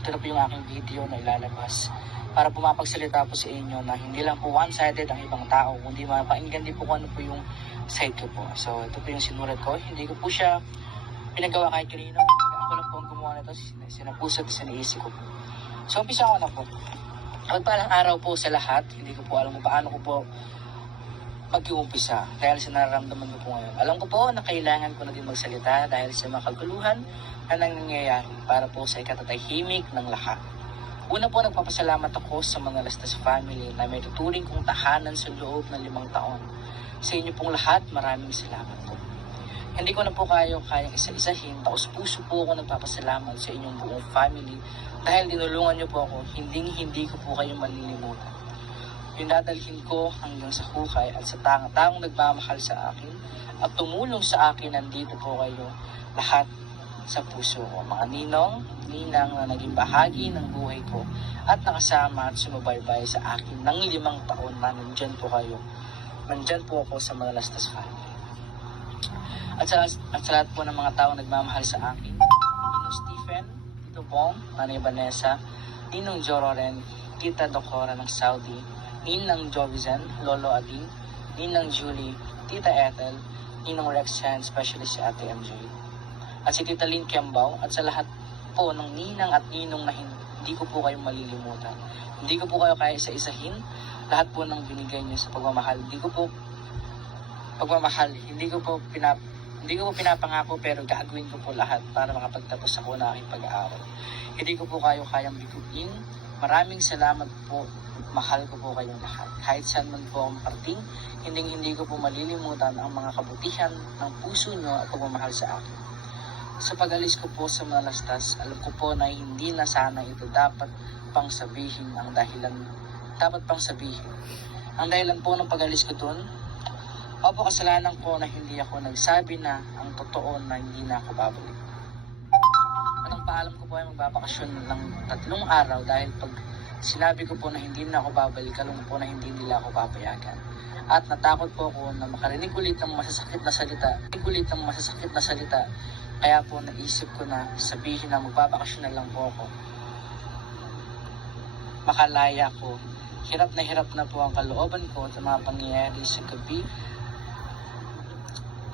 ito na po yung aking video na ilalabas para po mapagsalita po sa inyo na hindi lang po one-sided ang ibang tao, kundi mapakinggan din po kung ano po yung side ko po. So ito po yung sinulat ko. Hindi ko po siya pinagawa kahit kanino. Ako lang po ang gumawa nito, sinapuso at siniisip ko po. So umpisa ko na po. Magpalang araw po sa lahat. Hindi ko po alam kung paano ko po mag-uumpisa dahil sa nararamdaman ko po ngayon. Alam ko po na kailangan ko na din magsalita dahil sa mga kaguluhan na nangyayari para po sa ikatatahimik ng lahat. Una po, nagpapasalamat ako sa mga Lastas family na may tuturing kong tahanan sa loob ng 5 taon. Sa inyo pong lahat, maraming salamat po. Hindi ko na po kayang isa-isahin, taos puso po ako nagpapasalamat sa inyong buong family dahil dinulungan niyo po ako, hindi ko po kayo malilimutan. Pinadalhin ko hanggang sa hukay at sa taong nagmamahal sa akin at tumulong sa akin, nandito po kayo lahat sa puso ko. Mga ninong, ninang na naging bahagi ng buhay ko at nakasama at sumubaybay sa akin ng 5 taon na nandyan po kayo. Nandyan po ako sa mga Lastas family. At sa lahat po ng mga taong nagmamahal sa akin, Ninong Stephen, Tito Bong, Nanay Vanessa, Ninong Jororen, Tita Dokora ng Saudi, Ninang Jovizan, Lolo Ading, Ninang Julie, Tita Ethel, Ninong Rexhan, especially si Ate MJ, at si Tita Lynn Kiambao, at sa lahat po ng ninang at ninong na hindi ko po kayo malilimutan. Hindi ko po kayo kaya isa-isahin, lahat po ng binigay niyo sa pagmamahal. Hindi ko po pinapangako pero gagawin ko po lahat para makapagtapos ako na aking pag-aaral. Hindi ko po kayo kayang biguin. Maraming salamat po. Mahal ko po kayong lahat. Kahit saan man po ang parating, hindi ko po malilimutan ang mga kabutihan ng puso nyo at pagmamahal sa akin. Sa pag-alis ko po sa mga Lastas, alam ko po na hindi na sana ito dapat pang sabihin. Ang dahilan po ng pag-alis ko doon, opo, kasalanan ko na hindi ako nagsabi na ang totoo na hindi na ako babalik. At ang paalam ko po ay magbabakasyon ng 3 araw dahil pag sinabi ko po na hindi na ako babalik, alam po na hindi nila ako papayagan. At natakot po ako na makarinig ulit ng masasakit na salita. Kaya po naisip ko na sabihin na magbabakasyon na lang po ako. Makalaya ko. Hirap na po ang kalooban ko sa mga pangyayari sa gabi.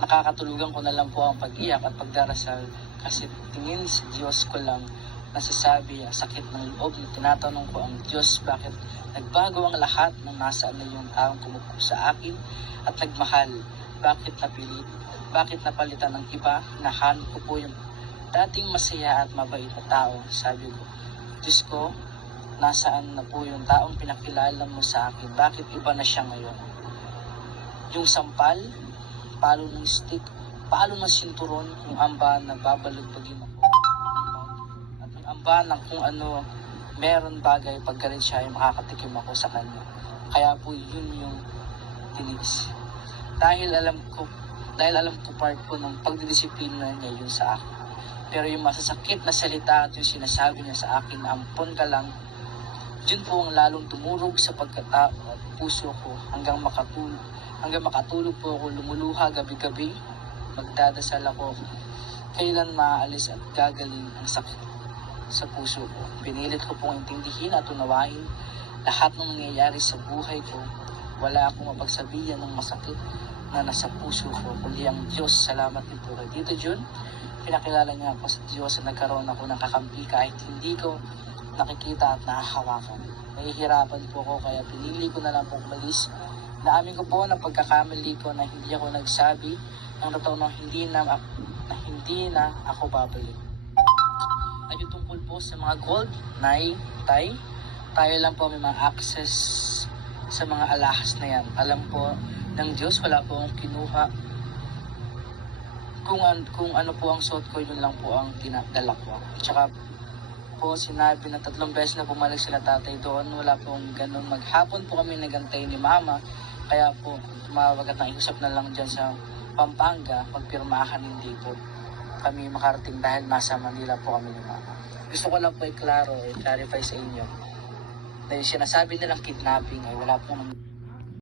Nakakatulugan ko na lang po ang pag-iyak at pagdarasal kasi tingin sa Diyos ko lang nasasabi ang sakit ng loob na tinatanong ko ang Diyos bakit nagbago ang lahat ng nasaan na yung taong kumupo sa akin at nagmahal. Bakit napalitan ng iba? Hinahanap ko po yung dating masaya at mabait na tao. Sabi ko, Diyos ko, nasaan na po yung taong pinakilala mo sa akin? Bakit iba na siya ngayon? Yung sampal, palo ng stick, palo ng sinturon, yung amba na babalugbagin ako. At yung amba ng kung ano, meron bagay pag galit siya ay makakatikim ako sa kanya. Kaya po yun yung tinis. Dahil alam ko part po ng pagdidisiplina niya yun sa akin. Pero yung masasakit na salita at yung sinasabi niya sa akin na ampon ka lang, yun po ang lalong tumurog sa pagkatao at puso ko hanggang makatulog po ako, lumuluha gabi-gabi, magdadasal ako, kailan maaalis at gagaling ang sakit sa puso ko. Pinilit ko pong intindihin at unawain lahat ng nangyayari sa buhay ko. Wala akong mapagsabihan ng masakit na nasa puso ko, kundi ang Diyos. Salamat din po kay Tito Jun. Pinakilala niya ako sa Diyos at nagkaroon ako ng kakampi kahit hindi ko nakikita at nahahawakan. Nahihirapan po ako kaya pinili ko na lang po umalis. Naamin ko po na pagkakamali ko na hindi ako nagsabi ng totoo na hindi na ako babalik. At yung tungkol po sa mga gold, tayo lang po may mga access sa mga alahas na yan. Alam po ng Diyos, wala po akong kinuha. Kung ano po ang suot ko, yun lang po ang tinadala ko. Tsaka po sinabi na 3 beses na bumalik sila tatay doon. Wala pong ganun. Maghapon po kami nagantay ni mama. Kaya po tumawag at nakiusap na lang dyan sa Pampanga. Magpirmahan, hindi po kami makarating dahil nasa Manila po kami ni mama. Gusto ko lang po i-clarify sa inyo na yung sinasabi nilang kidnapping ay wala pong